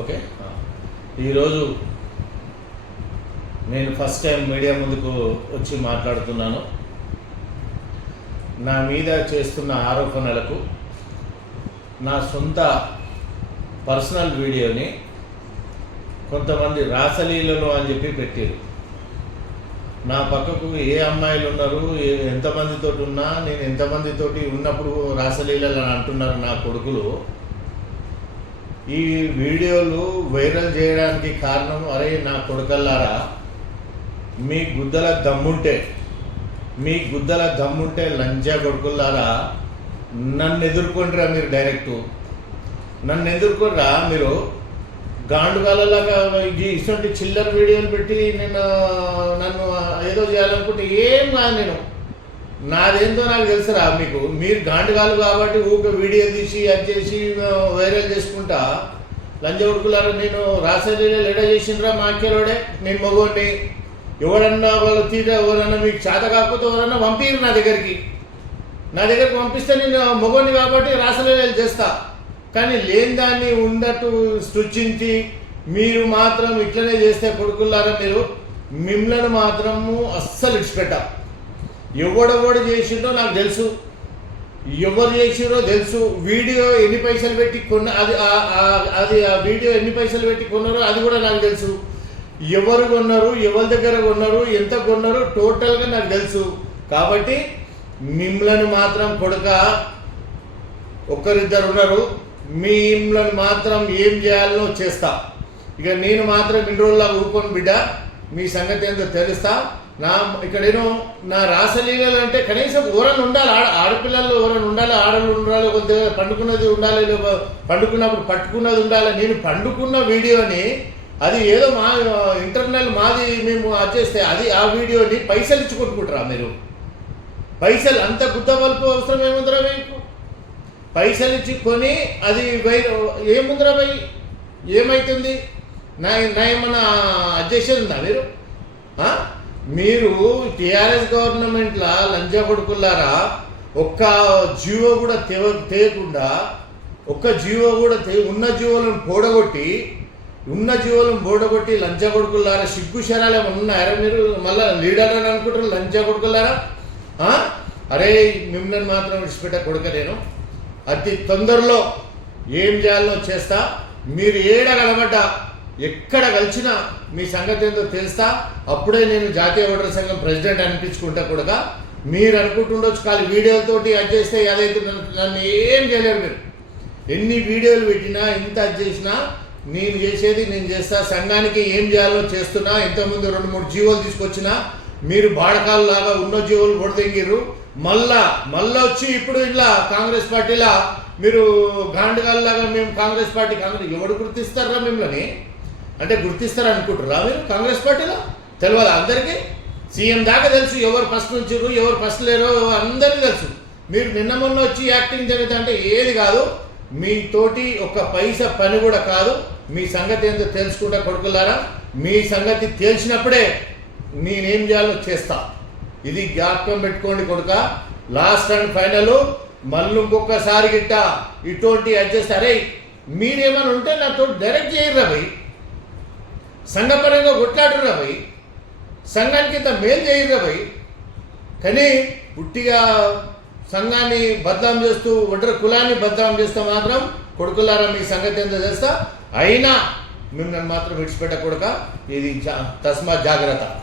Okay? ఈరోజు నేను first time media ముందుకు వచ్చి మాట్లాడుతున్నాను. నా మీద చేస్తున్న ఆరోపణలకు నా సొంత పర్సనల్ వీడియోని కొంతమంది రాసలీలను అని చెప్పి పెట్టారు. నా పక్కకు ఏ అమ్మాయిలు ఉన్నారు ఎంతమందితోటి ఉన్నా నేను ఎంతమందితోటి ఉన్నప్పుడు రాసలీలలు అని అంటున్నారు నా కొడుకులు. ఈ వీడియోలు వైరల్ చేయడానికి కారణం అరే నా కొడుకల్లారా మీ గుద్దల దమ్ముంటే మీ గుద్దల దమ్ముంటే లంజా కొడుకుల్లారా నన్ను ఎదుర్కొంటారా మీరు డైరెక్ట్. నన్ను ఎదుర్కొనరా మీరు. గాండుగాలలాగా ఇటువంటి చిల్లర వీడియోలు పెట్టి నేను నన్ను ఏదో చేయాలనుకుంటే ఏం కాదు నేను నాదేందో నాకు తెలుసురా మీకు. మీరు గాండుగాలు కాబట్టి ఊక వీడియో తీసి అది చేసి వైరల్ చేసుకుంటా. లంజ ఉడుకులారా నేను రాసలీల లెడ చేసిండ్రా మా అక్కలోడే. నేను మగోడిని. ఎవడన్నా వాళ్ళు తీర ఎవరన్నా మీకు చేత కాకపోతే ఎవరన్నా పంపించరు నా దగ్గరికి. నా దగ్గరికి పంపిస్తే నేను మగోడిని కాబట్టి రాసలీలలు చేస్తా. కానీ లేని దాన్ని ఉండట్టు సృష్టించి మీరు మాత్రం ఇట్లనే చేస్తే కొడుకులారా మీరు మిమ్మల్ని మాత్రము అస్సలు ఇడిచిపెట్టా ఎవడెవడు చేసిండో నాకు తెలుసు. ఎవరు చేసిరో తెలుసు. వీడియో ఎన్ని పైసలు పెట్టి కొన్న అది అది ఆ వీడియో ఎన్ని పైసలు పెట్టి కొన్నారో అది కూడా నాకు తెలుసు. ఎవరు కొన్నారు ఎవరి దగ్గర కొన్నారు ఎంత కొన్నారు టోటల్గా నాకు తెలుసు. కాబట్టి మిమ్మల్ని మాత్రం కొడక ఒక్కరిద్దరు ఉన్నారు. మిమ్మల్ని మాత్రం ఏం చేయాలనో చేస్తా. ఇక నేను మాత్రం ఇన్ని రోజుల్లో ఊరుకొని బిడ్డ. మీ సంగతి ఏందో తెలుస్తా. నా ఇక్కడేనో నా రాసలీలలు అంటే కనీసం ఎవరైనా ఉండాలి. ఆడ ఆడపిల్లలు ఎవరైనా ఉండాలి ఆడలు ఉండాలి కొద్దిగా పండుకున్నది ఉండాలి పండుకున్నప్పుడు పట్టుకున్నది ఉండాలి. నేను పండుకున్న వీడియోని అది ఏదో మా ఇంటర్నల్ మాది మేము అది చేస్తే అది ఆ వీడియోని పైసలు ఇచ్చి కొట్టుకుంటారా మీరు? పైసలు అంత గుద్దవల్పు అవసరం ఏముందిరా మీకు? పైసలు ఇచ్చి కొని అది ఏముందిరా భయ్? ఏమైతుంది? నా నా ఏమన్నా అడ్జస్ట్ ఉందా మీరు? మీరు టీఆర్ఎస్ గవర్నమెంట్లో లంజా కొడుకులారా ఒక్క జీవో కూడా తెవ తేయకుండా ఒక్క జీవో కూడా తే ఉన్న జీవోలను పోడగొట్టి ఉన్న జీవోలను పోడగొట్టి లంచ కొడుకులారా సిగ్గు శరాలు ఏమన్నా ఉన్నారా మీరు మళ్ళీ లీడర్ అని అనుకుంటారు లంచ కొడుకులారా అరే మిమ్మల్ని మాత్రం విడిచిపెట్ట కొడుక నేను. అతి తొందరలో ఏం చేయాలో చేస్తా. మీరు ఏడ కలబడ్డా ఎక్కడ కలిసినా మీ సంగతి ఏందో తెలుస్తా. అప్పుడే నేను జాతీయ ఓటర్ సంఘం ప్రెసిడెంట్ అనిపించుకుంటా కూడా మీరు అనుకుంటుండొచ్చు కానీ వీడియోలతోటి అది చేస్తే అదైతే నన్ను ఏం చేయలేరు మీరు. ఎన్ని వీడియోలు పెట్టినా ఎంత అది చేసినా నేను చేసేది నేను చేస్తా. సంఘానికి ఏం చేయాలో చేస్తున్నా. ఇంతకుముందు రెండు మూడు జీవోలు తీసుకొచ్చినా మీరు బాడకాలు లాగా ఉన్న జీవోలు పొడదెంగిర్రు మళ్ళా మళ్ళా వచ్చి ఇప్పుడు ఇలా కాంగ్రెస్ పార్టీలా మీరు గాండుగాల్లాగా మేము కాంగ్రెస్ పార్టీ కాంగ్రెస్ ఎవడు గుర్తిస్తారా మిమ్మల్ని? అంటే గుర్తిస్తారు అనుకుంటారా మీరు కాంగ్రెస్ పార్టీలో? తెలియదు అందరికీ? సీఎం దాకా తెలుసు ఎవరు ఫస్ట్ నుంచిరు ఎవరు ఫస్ట్ లేరో అందరికీ తెలుసు. మీరు నిన్న మొన్న వచ్చి యాక్టింగ్ జరిగితే అంటే ఏది కాదు మీ తోటి ఒక పైసా పని కూడా కాదు. మీ సంగతి ఏంటో తెలుసుకుంటా కొడుకులారా మీ సంగతి తేల్చినప్పుడే నేనేం చేయాలో చేస్తా. ఇది జ్ఞాపకం పెట్టుకోండి కొడుక. లాస్ట్ అండ్ ఫైనల్ మళ్ళీ ఇంకొకసారి గిట్ట ఇటువంటి అడ్జస్ట్ అరే మీరేమైనా ఉంటే నాతో డైరెక్ట్ చేయరు భయ్? సంఘపరంగా కొట్లాడరు భయ్. సంఘానికి ఇంత మేలు చేయరు భయ్. కానీ పుట్టిగా సంఘాన్ని బద్నాం చేస్తూ ఒంటరి కులాన్ని బద్నాం చేస్తే మాత్రం కొడుకులారా మీ సంగతి ఎంత చేస్తా అయినా మిమ్మల్ని మాత్రం విడిచిపెట్టకూడక ఇది తస్మా జాగ్రత్త.